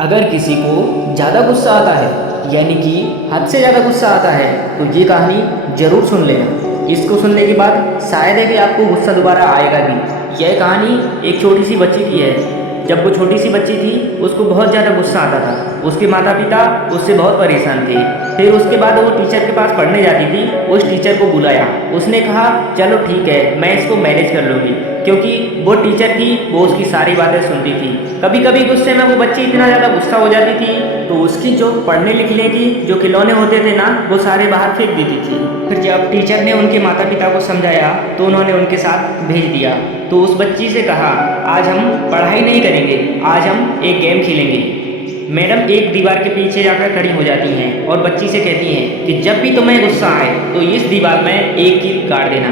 अगर किसी को ज़्यादा गुस्सा आता है यानी कि हद से ज़्यादा गुस्सा आता है तो ये कहानी ज़रूर सुन लेना। इसको सुनने के बाद शायद है कि आपको गुस्सा दोबारा आएगा भी। यह कहानी एक छोटी सी बच्ची की है। जब वो छोटी सी बच्ची थी उसको बहुत ज़्यादा गुस्सा आता था। उसके माता पिता उससे बहुत परेशान थे। फिर उसके बाद वो टीचर के पास पढ़ने जाती थी। उस टीचर को बुलाया। उसने कहा चलो ठीक है, मैं इसको मैनेज कर लूँगी, क्योंकि वो टीचर थी, वो उसकी सारी बातें सुनती थी। कभी कभी गुस्से में वो बच्ची इतना ज़्यादा गुस्सा हो जाती थी तो उसकी जो पढ़ने लिखने की जो खिलौने होते थे ना, वो सारे बाहर फेंक देती थी। फिर जब टीचर ने उनके माता पिता को समझाया तो उन्होंने उनके साथ भेज दिया। तो उस बच्ची से कहा आज हम पढ़ाई नहीं करेंगे, आज हम एक गेम खेलेंगे। मैडम एक दीवार के पीछे जाकर खड़ी हो जाती हैं और बच्ची से कहती हैं कि जब भी तुम्हें गुस्सा आए तो इस दीवार में एक कील गाड़ देना।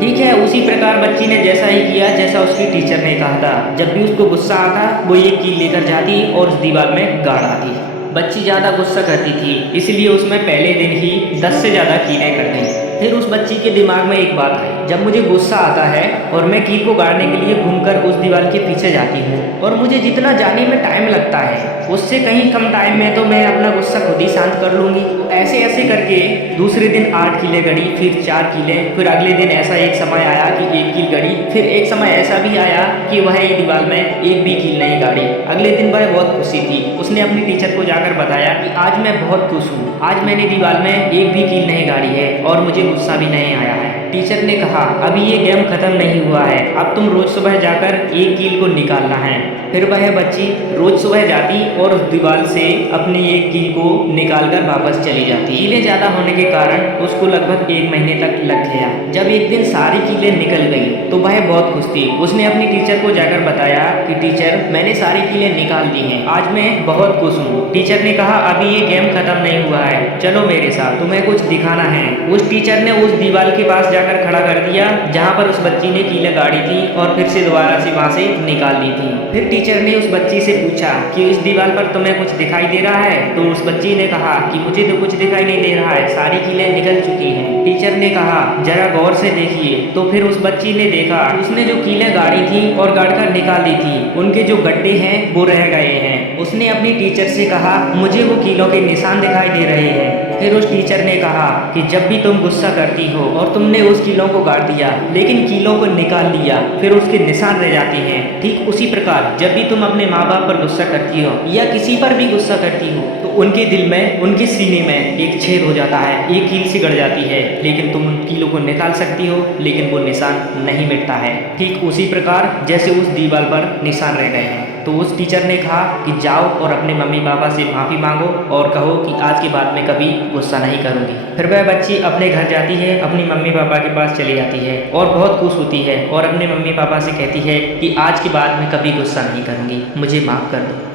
ठीक है, उसी प्रकार बच्ची ने जैसा ही किया जैसा उसकी टीचर ने कहा था। जब भी उसको गुस्सा आता वो एक कील लेकर जाती और उस दीवार में गाड़ आती। बच्ची ज़्यादा गुस्सा करती थी, इसलिए उसमें पहले दिन ही 10 से ज़्यादा कीलें कर दी। फिर उस बच्ची के दिमाग में एक बात आई, जब मुझे गुस्सा आता है और मैं कील को गाड़ने के लिए घूमकर उस दीवार के पीछे जाती हूँ और मुझे जितना जाने में टाइम लगता है उससे कहीं कम टाइम में तो मैं अपना गुस्सा खुद ही शांत कर लूँगी। ऐसे ऐसे करके दूसरे दिन 8 कीलें गड़ी, फिर 4 कीलें, फिर अगले दिन ऐसा एक समय आया कि 1 कील गड़ी। फिर एक समय ऐसा भी आया कि वह एक दीवार में एक भी कील नहीं गाड़ी। अगले दिन वह बहुत खुशी थी। उसने अपनी टीचर को जाकर बताया कि आज मैं बहुत खुश हूँ, आज मैंने दीवार में एक भी कील नहीं गाड़ी है और मुझे गुस्सा भी नहीं आया है। टीचर ने कहा अभी ये गेम खत्म नहीं हुआ है, अब तुम रोज सुबह जाकर एक कील को निकालना है। फिर वह बच्ची रोज सुबह जाती और उस दीवार से अपनी एक कील को निकालकर वापस चली जाती। कीलें ज़्यादा होने के कारण उसको लगभग 1 महीने तक लग गया। जब एक दिन सारी कीलें निकल गई तो वह बहुत खुश थी। उसने अपनी टीचर को जाकर बताया कि टीचर मैंने सारी कीलें निकाल दी हैं, आज मैं बहुत खुश हूँ। टीचर ने कहा अभी ये गेम खत्म नहीं हुआ है, चलो मेरे साथ, तुम्हें कुछ दिखाना है। उस टीचर ने उस दीवार के पास जाकर खड़ा कर दिया जहाँ पर उस बच्ची ने कीलें गाड़ी थी और फिर से दोबारा से वहाँ से निकाल ली थी। फिर टीचर ने उस बच्ची से पूछा कि इस दीवार पर तुम्हें कुछ दिखाई दे रहा है? तो उस बच्ची ने कहा कि मुझे तो कुछ दिखाई नहीं दे रहा है, सारी कीलें निकल चुकी हैं। टीचर ने कहा जरा गौर से देखिए। तो फिर उस बच्ची ने देखा उसने जो कीलें गाड़ी थी और गाड़ कर निकाल दी थी, उनके जो गड्ढे हैं वो रह गए हैं। उसने अपनी टीचर से कहा मुझे वो कीलों के निशान दिखाई दे रहे हैं। फिर उस टीचर ने कहा कि जब भी तुम गुस्सा करती हो और तुमने उस कीलों को गाड़ दिया लेकिन कीलों को निकाल लिया, फिर उसके निशान रह जाते हैं। ठीक उसी प्रकार जब भी तुम अपने माँ बाप पर गुस्सा करती हो या किसी पर भी गुस्सा करती हो तो उनके दिल में, उनके सीने में एक छेद हो जाता है, एक कील सी गड़ जाती है, लेकिन तुम उन कीलों को निकाल सकती हो लेकिन वो निशान नहीं मिटता है। ठीक उसी प्रकार जैसे उस दीवार पर निशान रह गए हैं। तो उस टीचर ने कहा कि जाओ और अपने मम्मी पापा से माफ़ी मांगो और कहो कि आज के बाद में कभी गुस्सा नहीं करूँगी। फिर वह बच्ची अपने घर जाती है, अपनी मम्मी पापा के पास चली जाती है और बहुत खुश होती है और अपने मम्मी पापा से कहती है कि आज के बाद मैं कभी गुस्सा नहीं करूँगी, मुझे माफ़ कर दो।